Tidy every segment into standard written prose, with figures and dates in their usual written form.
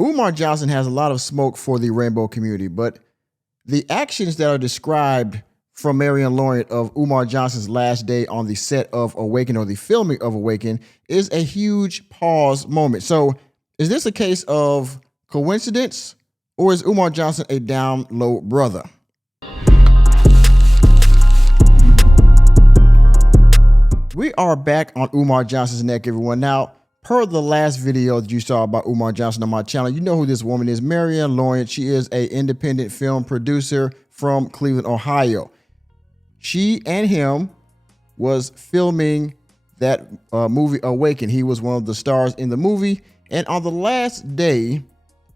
Umar Johnson has a lot of smoke for the rainbow community, but the actions that are described from Marion Lawrence of Umar Johnson's last day on the set of Awaken or the filming of Awaken is a huge pause moment. So, is this a case of coincidence or is Umar Johnson a down low brother? We are back on Umar Johnson's neck, everyone. Now, per the last video that you saw about Umar Johnson on my channel, you know who this woman is, Marion Lawrence. She is an independent film producer from Cleveland, Ohio. She and him was filming that movie Awaken. He was one of the stars in the movie. And on the last day,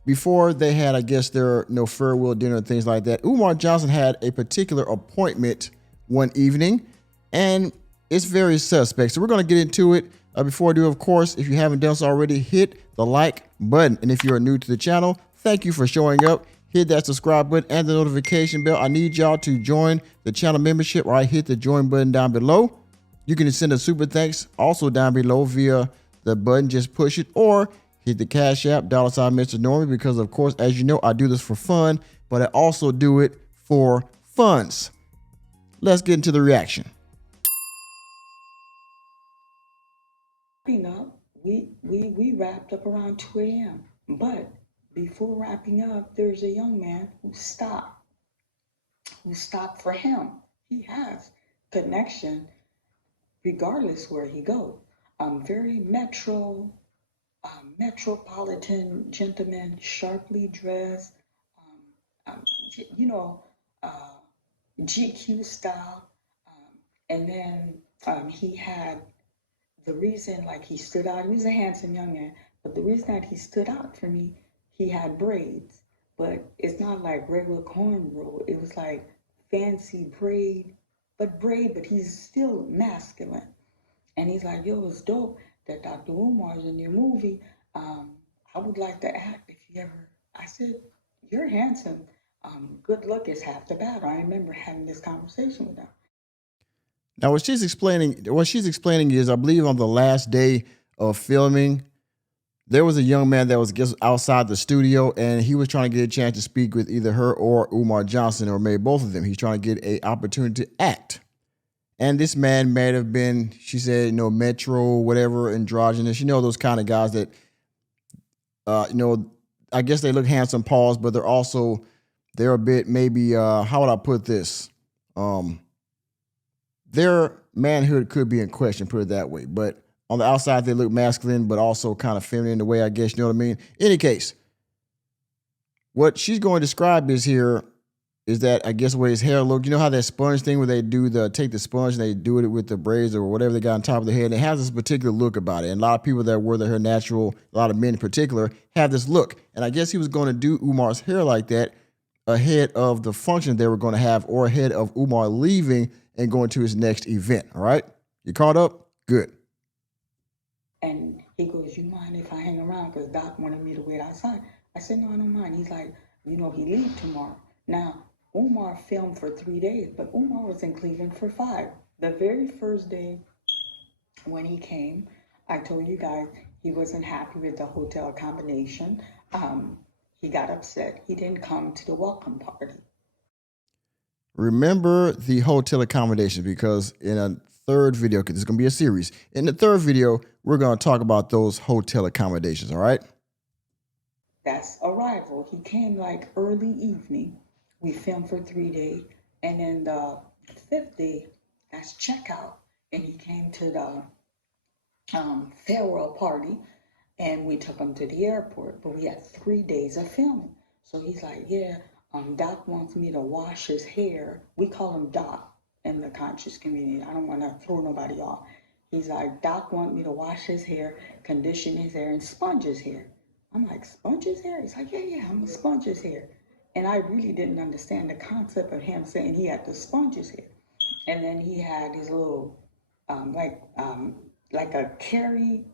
before they had, I guess, their farewell dinner and things like that, Umar Johnson had a particular appointment one evening, and it's very suspect. So we're going to get into it. Before I do, of course, if you haven't done so already, hit the like button. And if you're new to the channel, thank you for showing up. Hit that subscribe button and the notification bell. I need y'all to join the channel membership, or hit the join button down below. You can send a super thanks also down below via the button. Just push it, or hit the Cash App, $ Mr. Normie, because of course, as you know, I do this for fun, but I also do it for funds. Let's get into the reaction. Up, we wrapped up around 2 a.m. But before wrapping up, there's a young man who stopped for him. He has connection regardless where he goes. Very metropolitan gentleman, sharply dressed, GQ style. And then he had the reason, like, he stood out. He was a handsome young man, but the reason that he stood out for me, he had braids, but it's not like regular cornrow. It was like fancy but he's still masculine. And he's like, yo, it's dope that Dr. Umar's in your movie. I would like to act if you ever. I said, you're handsome. Good look is half the battle. I remember having this conversation with him. Now, what she's explaining is, I believe on the last day of filming, there was a young man that was just outside the studio, and he was trying to get a chance to speak with either her or Umar Johnson, or maybe both of them. He's trying to get an opportunity to act. And this man may have been, she said, metro, whatever, androgynous, those kind of guys that, I guess they look handsome, pause, but they're a bit, maybe, how would I put this? Their manhood could be in question, put it that way. But on the outside, they look masculine, but also kind of feminine in a way, I guess, you know what I mean? In any case, what she's going to describe is that, I guess, the way his hair looked. You know how that sponge thing where they take the sponge and they do it with the braids or whatever they got on top of their head? And it has this particular look about it. And a lot of people that wear their hair natural, a lot of men in particular, have this look. And I guess he was going to do Umar's hair like that ahead of the function they were going to have, or ahead of Umar leaving and going to his next event. All right? You caught up? Good. And he goes, you mind if I hang around? Because Doc wanted me to wait outside. I said, no, I don't mind. He's like, he leaves tomorrow. Now, Umar filmed for 3 days, but Umar was in Cleveland for 5. The very first day when he came, I told you guys he wasn't happy with the hotel accommodation. He got upset. He didn't come to the welcome party. Remember the hotel accommodations, because in a third video, because it's going to be a series, in the third video, we're going to talk about those hotel accommodations, all right? That's arrival. He came like early evening. We filmed for 3 days. And then the 5th day, that's checkout. And he came to the farewell party, and we took him to the airport. But we had 3 days of filming. So he's like, yeah, Doc wants me to wash his hair. We call him Doc in the conscious community. I don't want to throw nobody off. He's like, Doc wants me to wash his hair, condition his hair, and sponge his hair. I'm like, sponge his hair? He's like, yeah, I'm gonna sponge his hair. And I really didn't understand the concept of him saying he had to sponge his hair. And then he had his little, like a carry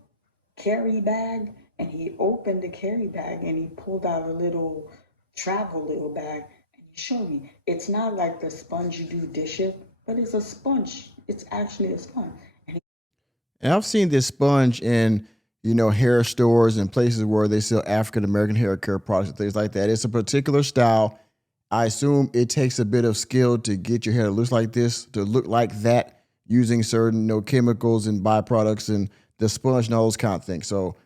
bag, and he opened the carry bag and he pulled out a little travel bag, and he showed me. It's not like the sponge you do dishes, but it's a sponge. It's actually a sponge. And I've seen this sponge in hair stores and places where they sell African-American hair care products and things like that. It's a particular style. I assume it takes a bit of skill to get your hair to look like this, to look like that, using certain chemicals and byproducts and the sponge and all those kind of things. So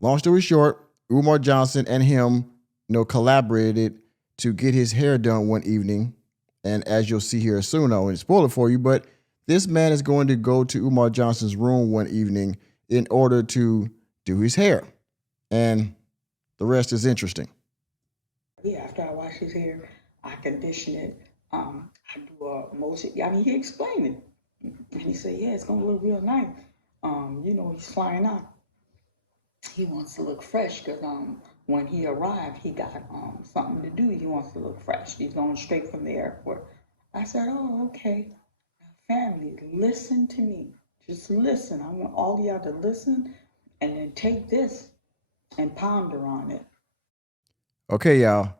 long story short, Umar Johnson and him, collaborated to get his hair done one evening. And as you'll see here soon, I won't spoil it for you, but this man is going to go to Umar Johnson's room one evening in order to do his hair. And the rest is interesting. Yeah, after I wash his hair, I condition it. I do a motion. I mean, he explained it. And he said, yeah, it's going to look real nice. He's flying out. He wants to look fresh because when he arrived, he got something to do. He wants to look fresh. He's going straight from the airport. I said, oh, okay. Now, family, listen to me. Just listen. I want all y'all to listen and then take this and ponder on it. Okay, y'all.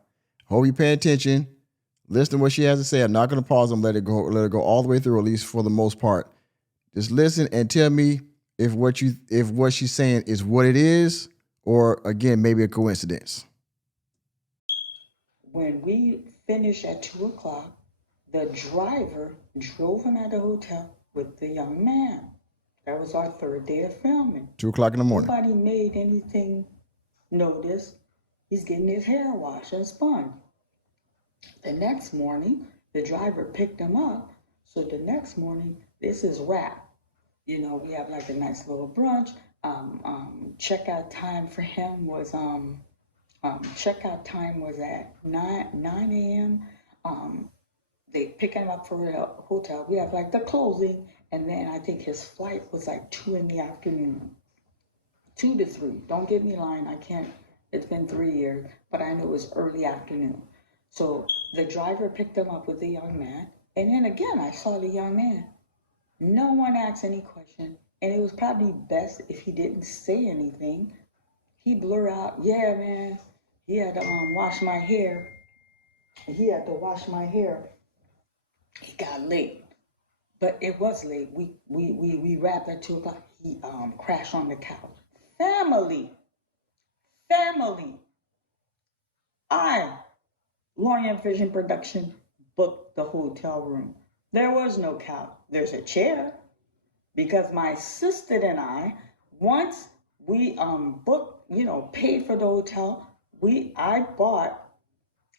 Hope you pay attention. Listen to what she has to say. I'm not going to pause and let it go all the way through, at least for the most part. Just listen and tell me if what she's saying is what it is, or again, maybe a coincidence. When we finished at 2:00, the driver drove him at the hotel with the young man. That was our third day of filming. 2:00 in the morning. Nobody made anything notice. He's getting his hair washed and spun. The next morning, the driver picked him up. So the next morning, this is wrap. We have like a nice little brunch. Checkout time for him was at 9 a.m. They pick him up for a hotel. We have like the closing, and then I think his flight was like 2 in the afternoon. 2 to 3. Don't get me lying. I can't. It's been 3 years, but I know it was early afternoon. So the driver picked him up with the young man. And then again, I saw the young man. No one asked any question. And it was probably best if he didn't say anything. He blurted out, yeah, man, he had to wash my hair. He had to wash my hair. It got late. But it was late. We wrapped at 2:00. He crashed on the couch. Family. Lorient Vision Production booked the hotel room. There was no couch. There's a chair. Because my assistant and I, once we booked, paid for the hotel,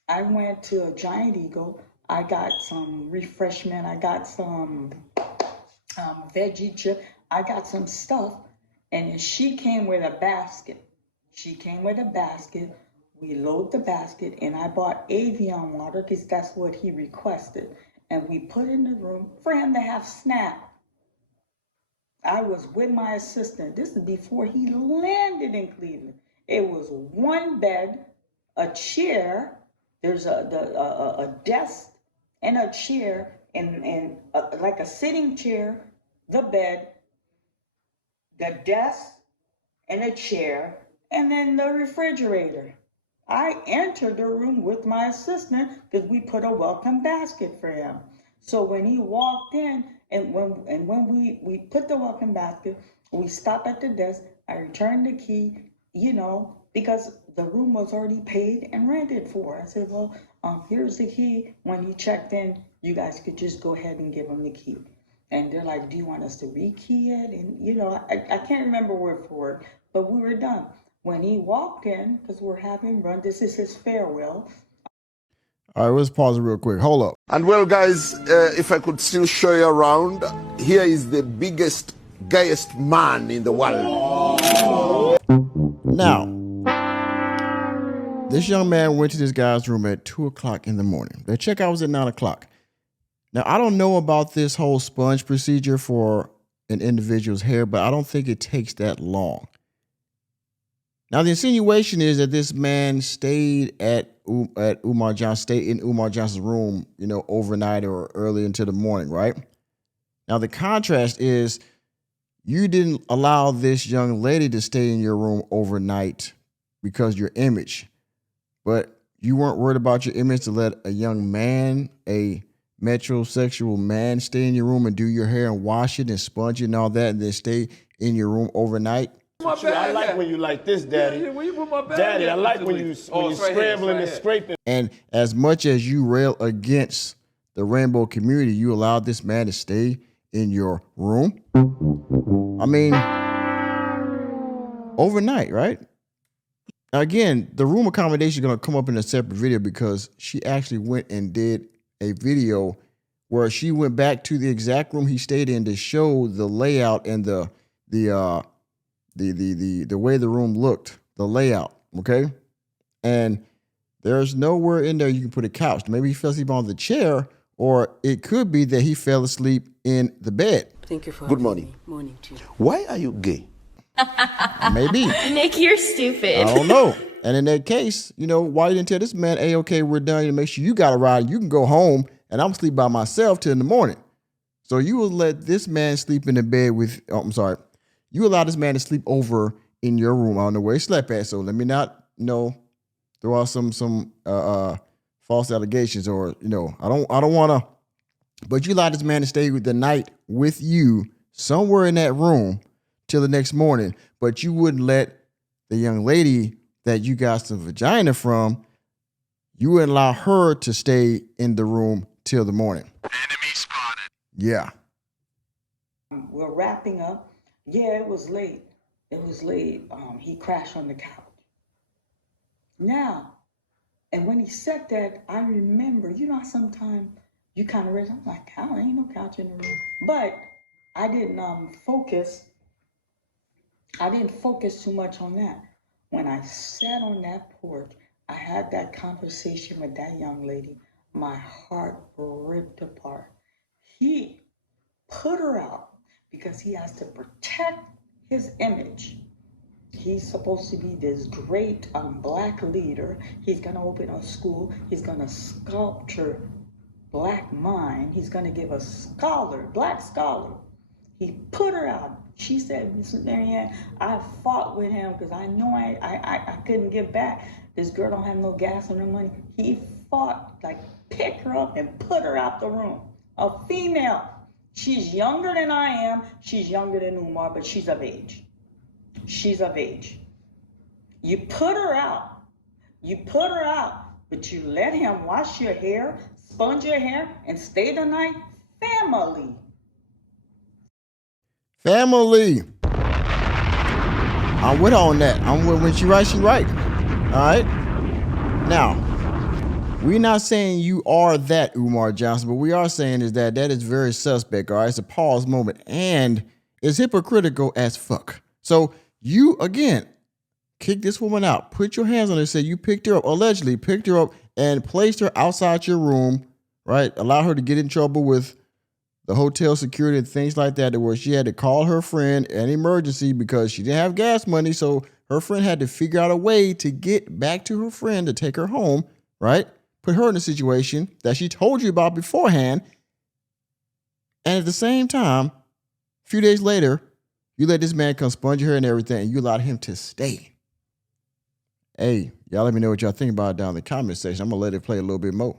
I went to Giant Eagle. I got some refreshment. I got some veggie chip. I got some stuff. And she came with a basket. We load the basket, and I bought Avion water because that's what he requested. And we put in the room for him to have snack. I was with my assistant. This is before he landed in Cleveland. It was one bed, a chair. There's a desk and a chair, and like a sitting chair, the bed, the desk, and a chair, and then the refrigerator. I entered the room with my assistant because we put a welcome basket for him. So when he walked in, and when we put the welcome basket, we stopped at the desk. I returned the key, because the room was already paid and rented for. I said, well, here's the key. When he checked in, you guys could just go ahead and give him the key. And they're like, do you want us to rekey it? And, I can't remember word for word, but we were done. When he walked in, because we're having run, this is his farewell. All right, let's pause it real quick. Hold up. And well, guys, if I could still show you around, here is the biggest, gayest man in the world. Now, this young man went to this guy's room at 2:00 in the morning. The checkout was at 9:00. Now, I don't know about this whole sponge procedure for an individual's hair, but I don't think it takes that long. Now, the insinuation is that this man stayed in Umar Johnson's room, overnight or early into the morning, right? Now, the contrast is you didn't allow this young lady to stay in your room overnight because of your image, but you weren't worried about your image to let a young man, a metrosexual man, stay in your room and do your hair and wash it and sponge it and all that, and then stay in your room overnight. My True, I bag like at? when you like this, Daddy. Yeah, where you put my bag Daddy, at, I like Mr. when Lee? you Oh, when you it's right here, scrambling it's and right scraping. And as much as you rail against the rainbow community, you allowed this man to stay in your room. I mean, overnight, right? Again, the room accommodation is going to come up in a separate video because she actually went and did a video where she went back to the exact room he stayed in to show the layout and the way the room looked, the layout, okay? And there's nowhere in there you can put a couch. Maybe he fell asleep on the chair, or it could be that he fell asleep in the bed. Thank you for Good having morning. me. Morning to you. Why are you gay? Maybe. Nick, you're stupid. I don't know. And in that case, why you didn't tell this man, hey, okay, we're done. You make sure you got a ride. You can go home, and I'm sleep by myself till in the morning. So you will let this man sleep in the bed with, you allow this man to sleep over in your room. I don't know where he slept at, so let me not, throw out some false allegations or, I don't want to, but you allow this man to stay the night with you somewhere in that room till the next morning, but you wouldn't let the young lady that you got some vagina from, you wouldn't allow her to stay in the room till the morning. Enemy spotted. Yeah. We're wrapping up. Yeah, it was late. It was late. He crashed on the couch. Now, and when he said that, I remember, sometimes you kind of raise, I'm like, there ain't no couch in the room. But I didn't focus too much on that. When I sat on that porch, I had that conversation with that young lady. My heart ripped apart. He put her out because he has to protect his image. He's supposed to be this great black leader. He's going to open a school. He's going to sculpture black mind. He's going to give a black scholar. He put her out. She said, Mrs. Marianne, I fought with him because I know I couldn't get back. This girl don't have no gas or no money. He fought, pick her up and put her out the room. A female. She's younger than I am. She's younger than Umar, but she's of age. She's of age. You put her out. But you let him wash your hair, sponge your hair, and stay the night. Family. I'm with her on that. I'm with when she right. All right. Now, we're not saying you are that Umar Johnson, but we are saying is that is very suspect. All right. It's a pause moment and it's hypocritical as fuck. So you, again, kick this woman out. Put your hands on her. Say you picked her up, allegedly picked her up and placed her outside your room, right? Allow her to get in trouble with the hotel security and things like that, where she had to call her friend an emergency because she didn't have gas money. So her friend had to figure out a way to get back to her friend to take her home, right? Put her in a situation that she told you about beforehand. And at the same time, a few days later, you let this man come sponge your hair and everything, and you allowed him to stay. Hey, y'all let me know what y'all think about it down in the comment section. I'm going to let it play a little bit more.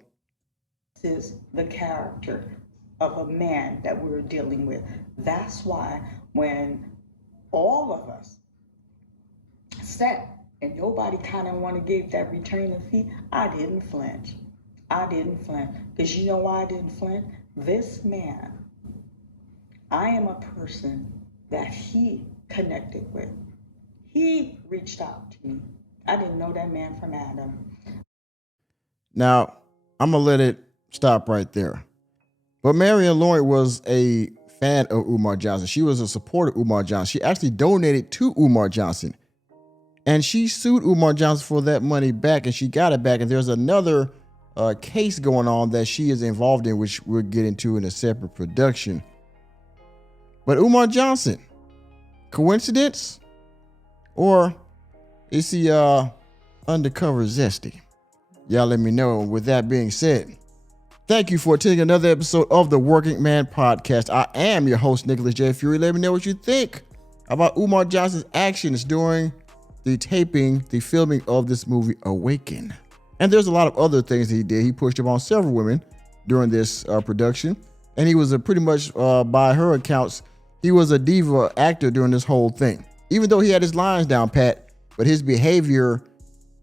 This is the character of a man that we're dealing with. That's why when all of us sat and nobody kind of want to give that return of fee, I didn't flinch. Because you know why I didn't flinch? This man, I am a person that he connected with. He reached out to me. I didn't know that man from Adam. Now, I'm going to let it stop right there. But Marion Lawrence was a fan of Umar Johnson. She was a supporter of Umar Johnson. She actually donated to Umar Johnson. And she sued Umar Johnson for that money back, and she got it back. And there's another case going on that she is involved in, which we'll get into in a separate production. But Umar Johnson, coincidence? Or is he undercover zesty? Y'all let me know. With that being said, thank you for attending another episode of the Working Man Podcast. I am your host, Nicholas J. Fury. Let me know what you think about Umar Johnson's actions during the filming of this movie, Awaken. And there's a lot of other things that he did. He pushed up on several women during this production. And he was pretty much, by her accounts, he was a diva actor during this whole thing. even though he had his lines down pat, but his behavior,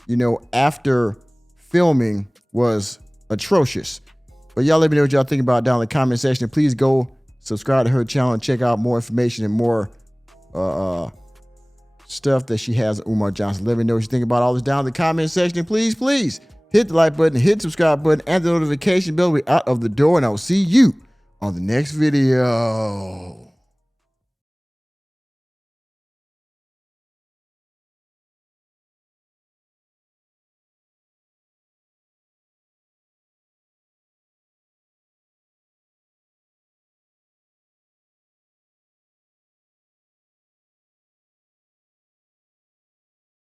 you know, after filming was atrocious. But y'all let me know what y'all think about down in the comment section. Please go subscribe to her channel and check out more information and more stuff that she has on Umar Johnson. Let me know what you think about all this down in the comment section. And please hit the like button, hit the subscribe button, and the notification bell. We're out of the door, and I will see you on the next video.